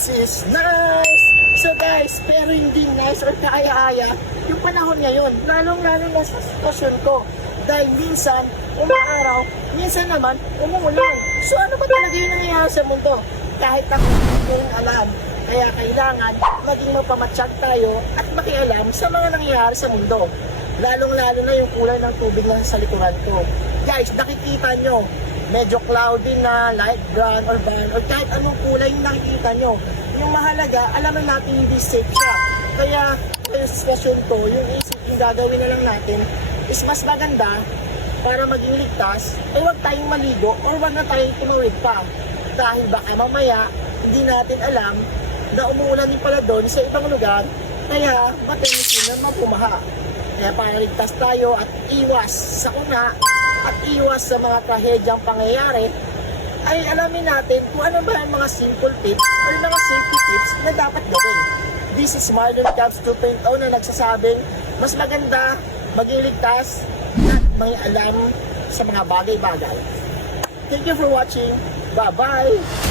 This is nice! So guys, pero hindi nice or kaaya-aya yung panahon ngayon. Lalong-lalo na sa sitwasyon ko. Dahil minsan, umaaraw, minsan naman, umuulan. So ano ba talaga yung nangyayari sa mundo? Kahit ako hindi ko rin alam. Kaya kailangan maging mapamatsyag tayo at makialam sa mga nangyayari sa mundo. Lalong-lalo na yung kulay ng tubig lang sa likuran ko. Guys, nakikita nyo, medyo cloudy na, light brown or brown, or kahit anong kulay yung nakikita nyo. Yung mahalaga, alam na natin hindi safe siya. Kaya, yung sitwasyon ko, yung isip, yung gagawin na lang natin, is mas maganda para maging ligtas, ay huwag tayong maligo or huwag na tayong tumawid pa. Dahil baka mamaya, hindi natin alam na umuulan din pala doon sa ibang lugar, kaya matinisin na mapumaha. Kaya para ligtas tayo at iwas sa una at iwas sa mga trahedyang pangyayari, ay alamin natin kung ano ba ang mga simple tips or mga safety tips na dapat gawin. This is Marlon Cabs 2.0 na nagsasabing mas maganda maging ligtas at may alam sa mga bagay-bagay. Thank you for watching. Bye-bye!